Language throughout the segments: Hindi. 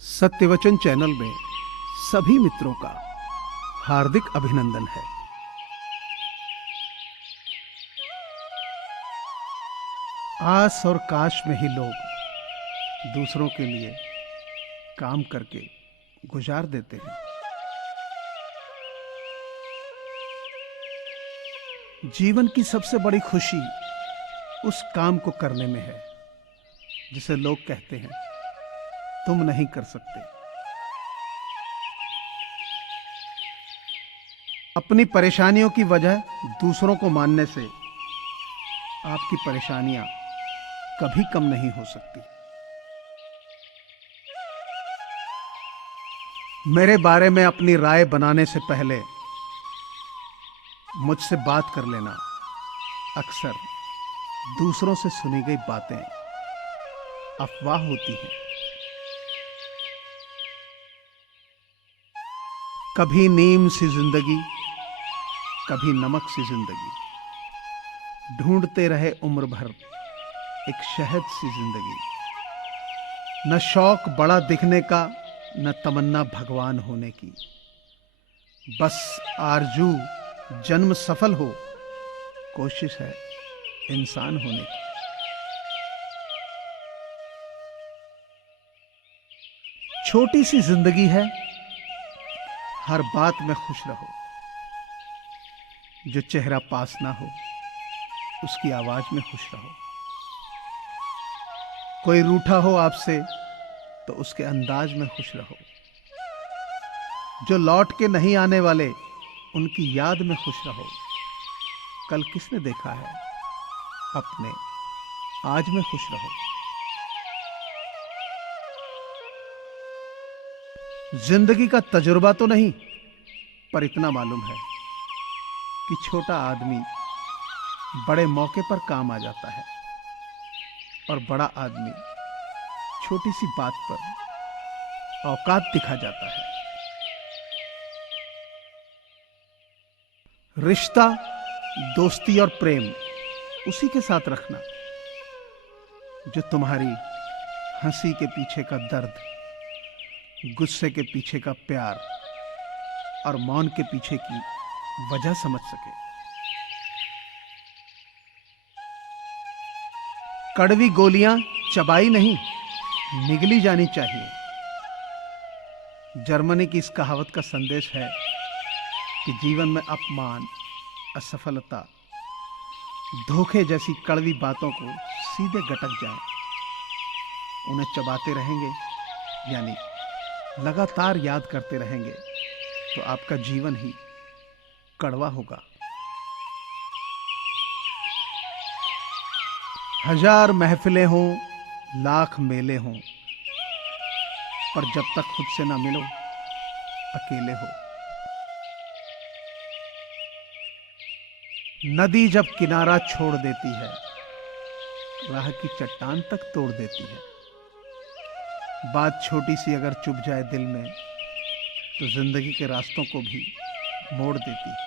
सत्यवचन चैनल में सभी मित्रों का हार्दिक अभिनंदन है। आस और काश में ही लोग दूसरों के लिए काम करके गुजार देते हैं। जीवन की सबसे बड़ी खुशी उस काम को करने में है जिसे लोग कहते हैं तुम नहीं कर सकते। अपनी परेशानियों की वजह दूसरों को मानने से आपकी परेशानियां कभी कम नहीं हो सकती। मेरे बारे में अपनी राय बनाने से पहले मुझसे बात कर लेना। अक्सर दूसरों से सुनी गई बातें अफवाह होती हैं। कभी नीम सी जिंदगी, कभी नमक सी जिंदगी, ढूंढते रहे उम्र भर एक शहद सी जिंदगी। न शौक बड़ा दिखने का, न तमन्ना भगवान होने की, बस आरजू जन्म सफल हो, कोशिश है इंसान होने की। छोटी सी जिंदगी है, हर बात में खुश रहो। जो चेहरा पास ना हो उसकी आवाज में खुश रहो। कोई रूठा हो आपसे तो उसके अंदाज में खुश रहो। जो लौट के नहीं आने वाले उनकी याद में खुश रहो। कल किसने देखा है, अपने आज में खुश रहो। जिंदगी का तजुर्बा तो नहीं, पर इतना मालूम है कि छोटा आदमी बड़े मौके पर काम आ जाता है और बड़ा आदमी छोटी सी बात पर औकात दिखा जाता है। रिश्ता, दोस्ती और प्रेम उसी के साथ रखना जो तुम्हारी हंसी के पीछे का दर्द, गुस्से के पीछे का प्यार और मौन के पीछे की वजह समझ सके। कड़वी गोलियां चबाई नहीं, निगली जानी चाहिए। जर्मनी की इस कहावत का संदेश है कि जीवन में अपमान, असफलता, धोखे जैसी कड़वी बातों को सीधे गटक जाएं। उन्हें चबाते रहेंगे, यानी लगातार याद करते रहेंगे, तो आपका जीवन ही कड़वा होगा। हजार महफिलें हों, लाख मेले हों, पर जब तक खुद से ना मिलो अकेले हो। नदी जब किनारा छोड़ देती है, राह की चट्टान तक तोड़ देती है। बात छोटी सी अगर चुभ जाए दिल में, तो जिंदगी के रास्तों को भी मोड़ देती है।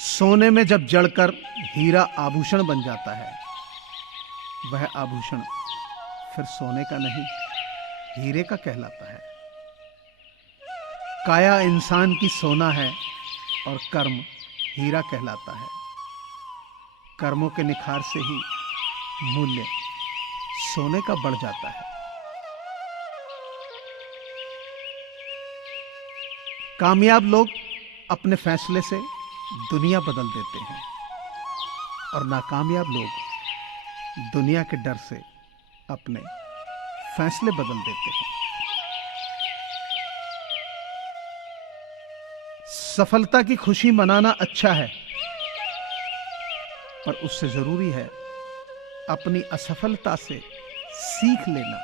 सोने में जब जड़कर हीरा आभूषण बन जाता है, वह आभूषण फिर सोने का नहीं, हीरे का कहलाता है। काया इंसान की सोना है और कर्म हीरा कहलाता है। कर्मों के निखार से ही मूल्य सोने का बढ़ जाता है। कामयाब लोग अपने फैसले से दुनिया बदल देते हैं और नाकामयाब लोग दुनिया के डर से अपने फैसले बदल देते हैं। सफलता की खुशी मनाना अच्छा है, पर उससे जरूरी है अपनी असफलता से सीख लेना।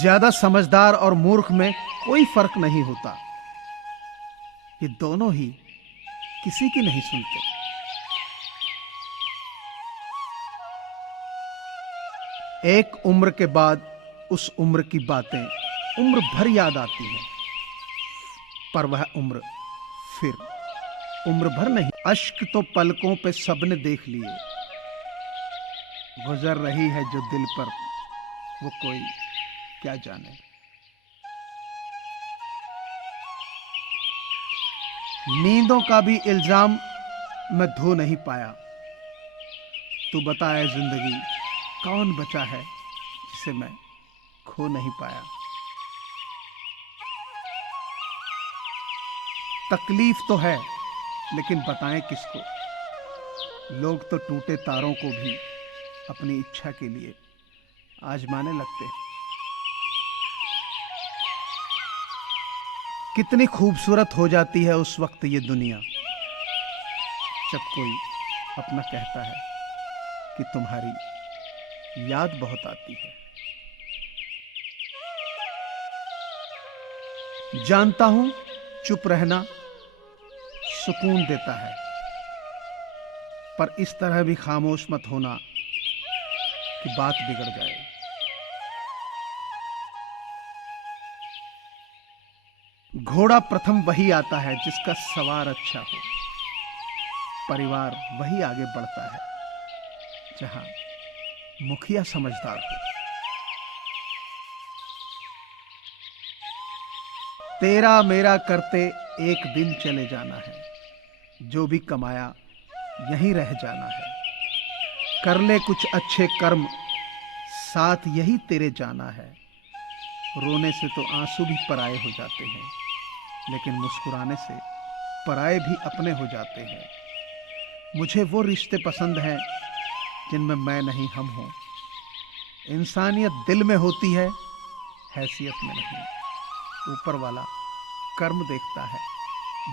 ज्यादा समझदार और मूर्ख में कोई फर्क नहीं होता, ये दोनों ही किसी की नहीं सुनते। एक उम्र के बाद उस उम्र की बातें उम्र भर याद आती हैं, पर वह उम्र फिर उम्र भर नहीं, अश्क तो पलकों पे सबने देख लिए, गुजर रही है जो दिल पर वो कोई क्या जाने। नींदों का भी इल्जाम मैं धो नहीं पाया, तू बताए जिंदगी कौन बचा है जिसे मैं खो नहीं पाया। तकलीफ तो है लेकिन बताएं किसको, लोग तो टूटे तारों को भी अपनी इच्छा के लिए आजमाने लगते हैं। कितनी खूबसूरत हो जाती है उस वक्त ये दुनिया, जब कोई अपना कहता है कि तुम्हारी याद बहुत आती है। जानता हूं चुप रहना सुकून देता है, पर इस तरह भी खामोश मत होना कि बात बिगड़ जाए। घोड़ा प्रथम वही आता है जिसका सवार अच्छा हो, परिवार वही आगे बढ़ता है जहां मुखिया समझदार हो। तेरा मेरा करते एक दिन चले जाना है, जो भी कमाया यहीं रह जाना है। कर ले कुछ अच्छे कर्म, साथ यही तेरे जाना है। रोने से तो आंसू भी पराए हो जाते हैं, लेकिन मुस्कुराने से पराए भी अपने हो जाते हैं। मुझे वो रिश्ते पसंद हैं जिनमें मैं नहीं हम हूं। इंसानियत दिल में होती है, हैसियत में नहीं। ऊपर वाला कर्म देखता है,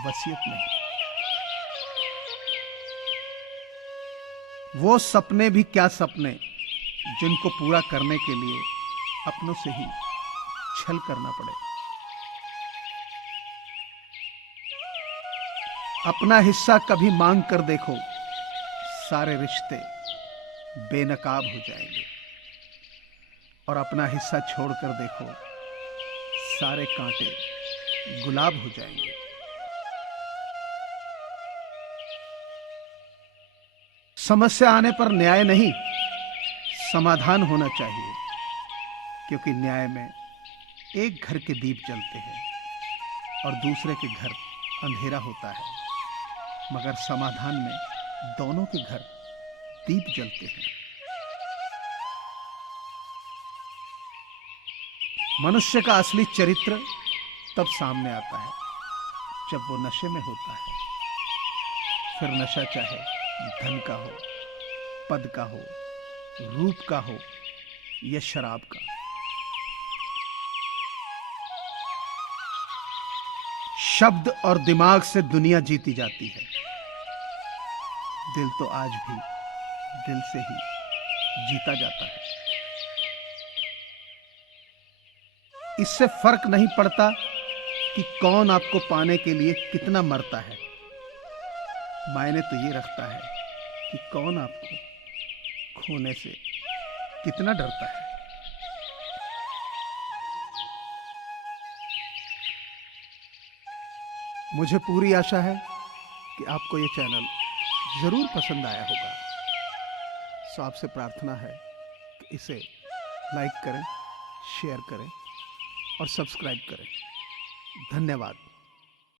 वसीयत नहीं। वो सपने भी क्या सपने जिनको पूरा करने के लिए अपनों से ही छल करना पड़े। अपना हिस्सा कभी मांग कर देखो, सारे रिश्ते बेनकाब हो जाएंगे। और अपना हिस्सा छोड़कर देखो, सारे कांटे गुलाब हो जाएंगे। समस्या आने पर न्याय नहीं, समाधान होना चाहिए, क्योंकि न्याय में एक घर के दीप जलते हैं और दूसरे के घर अंधेरा होता है, मगर समाधान में दोनों के घर दीप जलते हैं। मनुष्य का असली चरित्र तब सामने आता है जब वो नशे में होता है। फिर नशा चाहे धन का हो, पद का हो, रूप का हो या शराब का। शब्द और दिमाग से दुनिया जीती जाती है, दिल तो आज भी दिल से ही जीता जाता है। इससे फर्क नहीं पड़ता कि कौन आपको पाने के लिए कितना मरता है, मायने तो ये रखता है कि कौन आपको खोने से कितना डरता है। मुझे पूरी आशा है कि आपको ये चैनल जरूर पसंद आया होगा। सो आपसे प्रार्थना है कि इसे लाइक करें, शेयर करें और सब्सक्राइब करें। धन्यवाद।